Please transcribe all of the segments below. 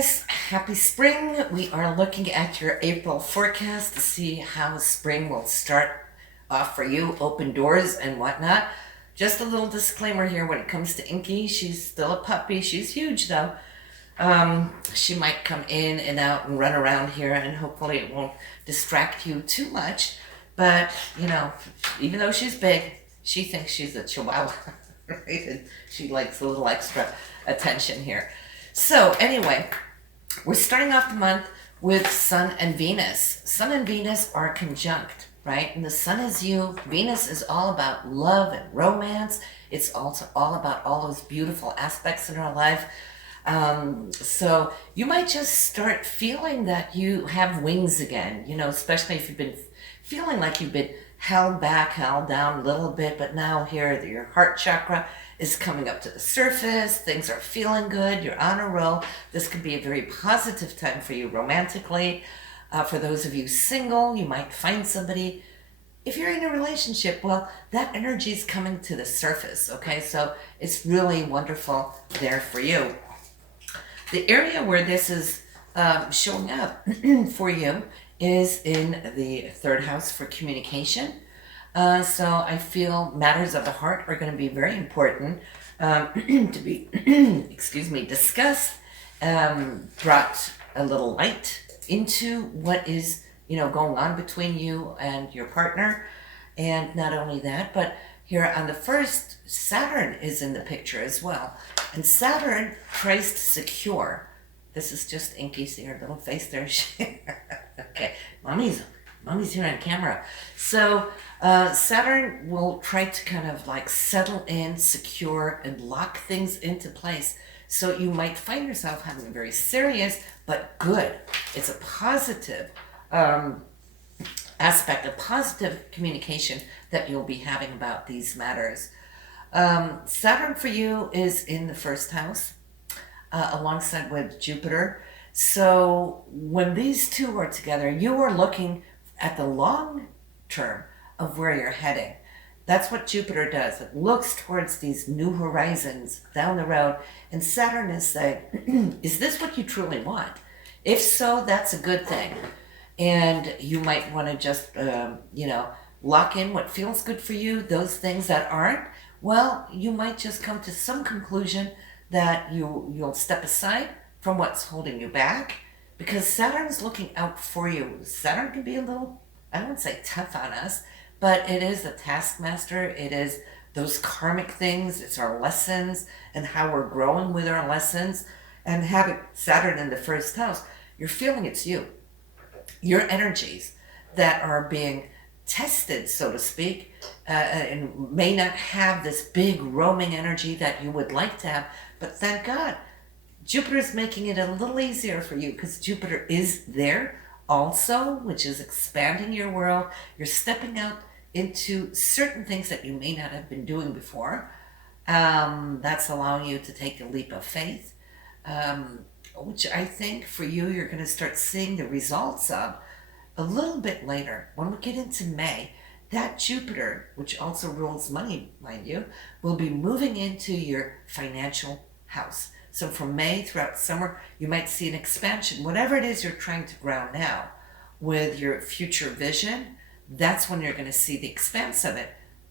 guys, happy spring. We are looking at your April forecast to see how spring will start off for you, open doors and whatnot. Just a little disclaimer here when it comes to Inky. She's still a puppy. She's huge though. She might come in and out and run around here, and hopefully it won't distract you too much. But, you know, even though she's big, she thinks she's a chihuahua, right? And she likes a little extra attention here. So anyway, we're starting off the month with Sun and Venus. Sun and Venus are conjunct, right? And the Sun is you. Venus is all about love and romance. It's also all about all those beautiful aspects in our life. So you might just start feeling that you have wings again, you know, especially if you've been feeling like you've been held back, held down a little bit, but now here your heart chakra is coming up to the surface. Things are feeling good. You're on a roll. This could be a very positive time for you romantically. For those of you single, you might find somebody. If you're in a relationship, well, that energy is coming to the surface, okay? So it's really wonderful there for you. The area where this is showing up for you is in the third house for communication. So I feel matters of the heart are going to be very important to be, discussed, brought a little light into what is, going on between you and your partner. And not only that, but here on the first, Saturn is in the picture as well. And Saturn tries to secure. This is just Inky, see her little face there. Okay, mommy's here on camera. So Saturn will try to kind of like settle in, secure, and lock things into place. So you might find yourself having a very serious but good. It's a positive aspect, a positive communication that you'll be having about these matters. Saturn for you is in the first house alongside with Jupiter. So when these two are together, you are looking at the long term of where you're heading. That's what Jupiter does. It looks towards these new horizons down the road. And Saturn is saying, is this what you truly want? If so, that's a good thing. And you might want to just, lock in what feels good for you. Those things that aren't, well, you might just come to some conclusion that you'll step aside from what's holding you back, because Saturn's looking out for you. Saturn can be a little, I won't say tough on us, but it is a taskmaster. It is those karmic things. It's our lessons and how we're growing with our lessons. And having Saturn in the first house, you're feeling it's you. Your energies that are being tested, so to speak, and may not have this big roaming energy that you would like to have, but thank God, Jupiter's making it a little easier for you because Jupiter is there also, which is expanding your world. You're stepping out into certain things that you may not have been doing before. That's allowing you to take a leap of faith, which I think for you, you're going to start seeing the results of a little bit later. When we get into May, that Jupiter, which also rules money, mind you, will be moving into your financial house. So from May throughout summer, you might see an expansion. Whatever it is you're trying to ground now with your future vision, that's when you're going to see the expanse of it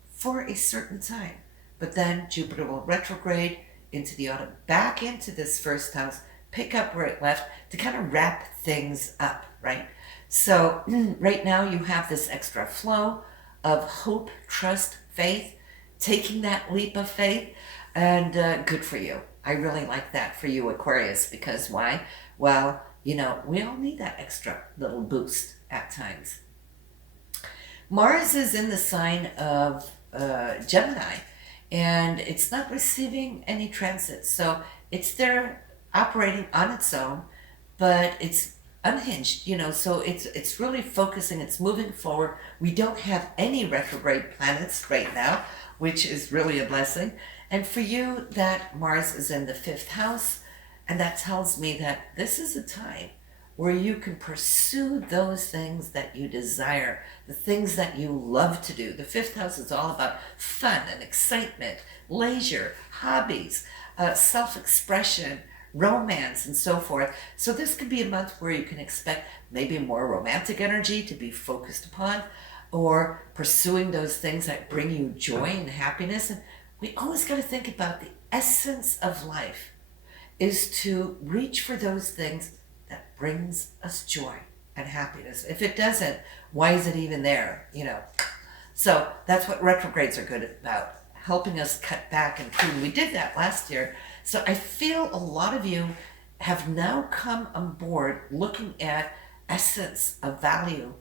for a certain time. But then Jupiter will retrograde into the autumn, back into this first house, pick up where it left to kind of wrap things up, right? So right now you have this extra flow of hope, trust, faith, taking that leap of faith, and good for you. I really like that for you, Aquarius, because why? Well, we all need that extra little boost at times. Mars is in the sign of Gemini, and it's not receiving any transits. So it's there operating on its own, but it's unhinged, so it's really focusing, it's moving forward. We don't have any retrograde planets right now, which is really a blessing. And for you, that Mars is in the fifth house, and that tells me that this is a time where you can pursue those things that you desire, the things that you love to do. The fifth house is all about fun and excitement, leisure, hobbies, self-expression, romance and so forth. So this could be a month where you can expect maybe more romantic energy to be focused upon, or pursuing those things that bring you joy and happiness. And we always got to think about the essence of life is to reach for those things that brings us joy and happiness. If it doesn't, why is it even there? So that's what retrogrades are good about, helping us cut back and prune. We did that last year. So I feel a lot of you have now come on board looking at essence of value,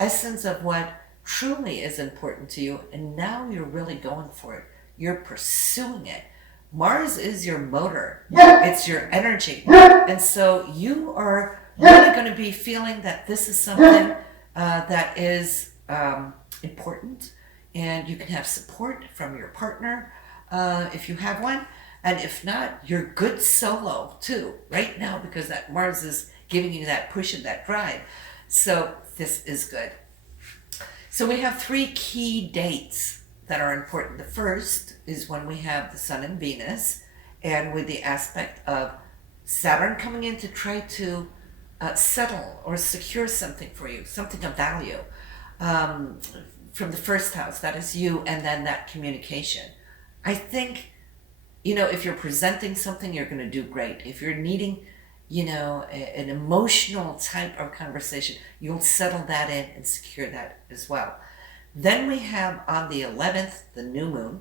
essence of what truly is important to you, and now you're really going for it. You're pursuing it. Mars is your motor. It's your energy. And so you are really going to be feeling that this is something that is important, and you can have support from your partner if you have one. And if not, you're good solo too right now, because that Mars is giving you that push and that drive. So this is good. So we have 3 key dates that are important. The first is when we have the Sun and Venus, and with the aspect of Saturn coming in to try to settle or secure something for you, something of value from the first house, that is you, and then that communication. I think, if you're presenting something, you're going to do great. If you're needing, an emotional type of conversation, you'll settle that in and secure that as well. Then we have on the 11th, the new moon,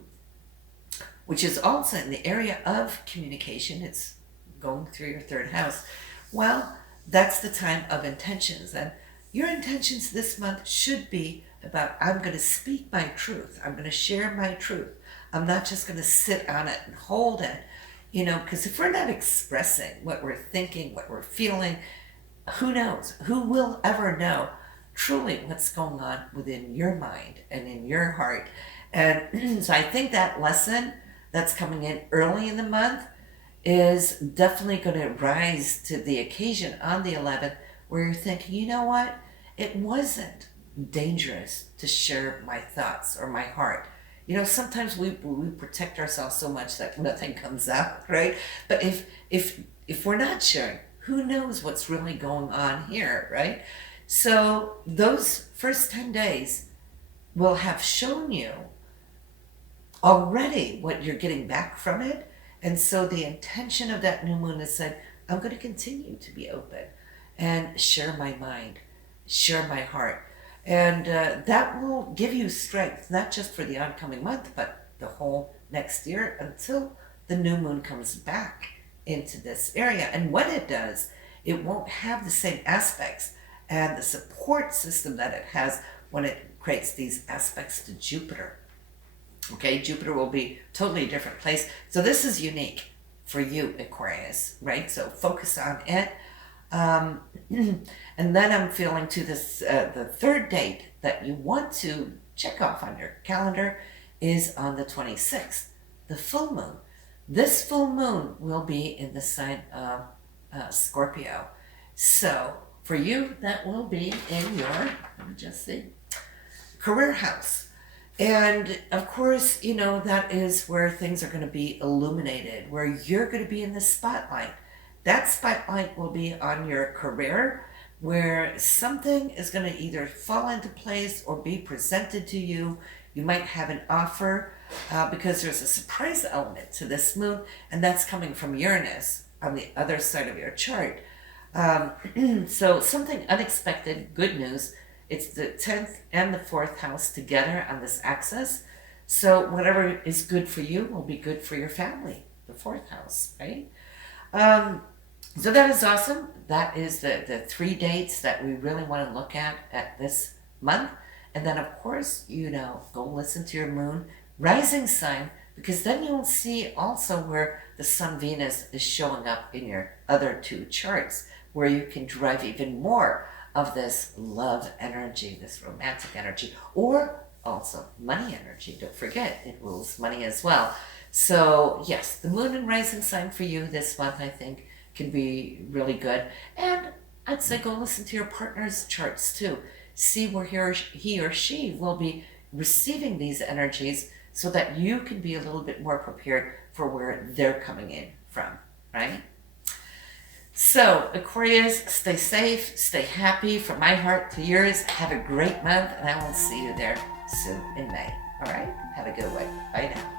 which is also in the area of communication. It's going through your 3rd house. Well, that's the time of intentions. And your intentions this month should be about, I'm going to speak my truth. I'm going to share my truth. I'm not just going to sit on it and hold it, because if we're not expressing what we're thinking, what we're feeling, who knows? Who will ever know truly what's going on within your mind and in your heart? And so I think that lesson that's coming in early in the month is definitely going to rise to the occasion on the 11th, where you're thinking, you know what? It wasn't dangerous to share my thoughts or my heart. Sometimes we protect ourselves so much that nothing comes out, right? But if we're not sharing, who knows what's really going on here, right? So those first 10 days will have shown you already what you're getting back from it. And so the intention of that new moon is said, I'm going to continue to be open and share my mind, share my heart. And that will give you strength, not just for the oncoming month, but the whole next year until the new moon comes back into this area. And when it does, it won't have the same aspects and the support system that it has when it creates these aspects to Jupiter. Okay, Jupiter will be totally a different place. So this is unique for you, Aquarius, right? So focus on it. And then I'm feeling to this, the 3rd date that you want to check off on your calendar is on the 26th, the full moon. This full moon will be in the sign of Scorpio. So for you, that will be in your, let me just see, career house. And of course, that is where things are going to be illuminated, where you're going to be in the spotlight. That spotlight will be on your career, where something is going to either fall into place or be presented to you. You might have an offer because there's a surprise element to this moon, and that's coming from Uranus on the other side of your chart. So something unexpected, good news. It's the 10th and the 4th house together on this axis. So whatever is good for you will be good for your family, the 4th house, right? So that is awesome. That is the 3 dates that we really want to look at this month. And then, of course, go listen to your moon rising sign, because then you'll see also where the Sun Venus is showing up in your other 2 charts, where you can drive even more of this love energy, this romantic energy, or also money energy. Don't forget, it rules money as well. So yes, the moon and rising sign for you this month, I think, can be really good. And I'd say go listen to your partner's charts too. See where he or she will be receiving these energies, so that you can be a little bit more prepared for where they're coming in from, right? So, Aquarius, stay safe, stay happy. From my heart to yours, have a great month, and I will see you there soon in May. All right? Have a good one. Bye now.